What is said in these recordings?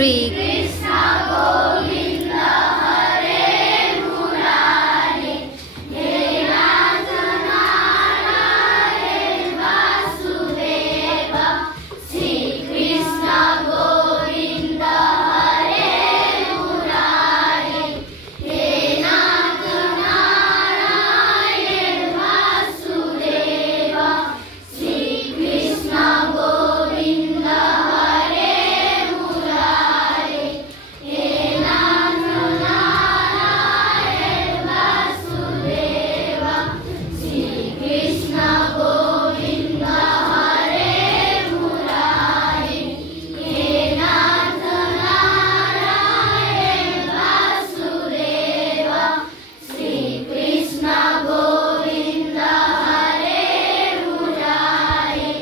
श्री कृष्ण गोविंद हरे मुरारी, हे नाथ नारायण वासुदेव। श्री कृष्ण गोविंद हरे मुरारी, हे नाथ नारायण वासुदेव। श्री कृष्ण गोविंद हरे मुरारी, हे नाथ नारायण वासुदेव। श्री कृष्ण गोविंद हरे मुरारी, हे नाथ नारायण वासुदेव। श्री कृष्ण गोविंद हरे मुरारी,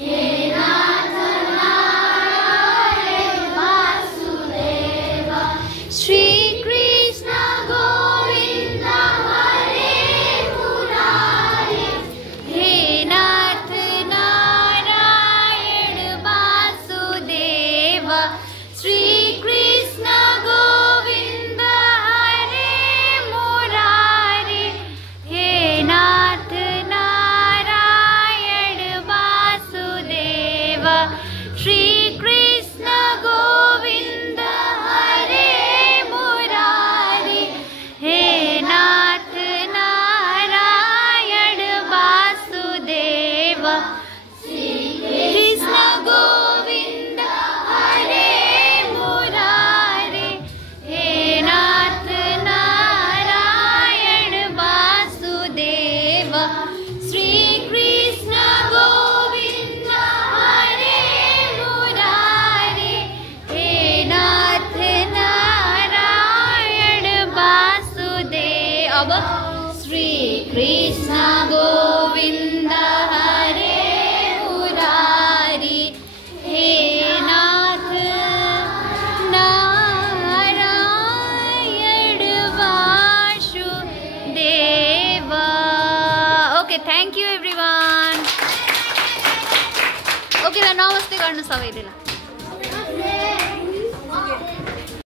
हे नाथ नारायण वासुदेव। श्री कृष्ण गोविंद हरे मुरारी, हे नाथ नारायण वासुदेव। श्री कृष्ण गोविंद हरे मुरारी, हे नाथ नारायण वासुदेव। श्री कृष्ण गोविंद हरे मुरारी, हे नाथ नारायण वासुदेव। श्री कृष्ण गोविंद हरे मुरारी, हे नाथ नारायण वासुदेव। श्री कृष्ण गोविंद हरे मुरारी, हे नाथ नारायण वासुदेव। अब श्री कृष्ण गोविंद हरे मुरारी, हे नाथ Narayan Vasudev. Okay, thank you everyone. Okay, नमस्ते गर्नु सबैले।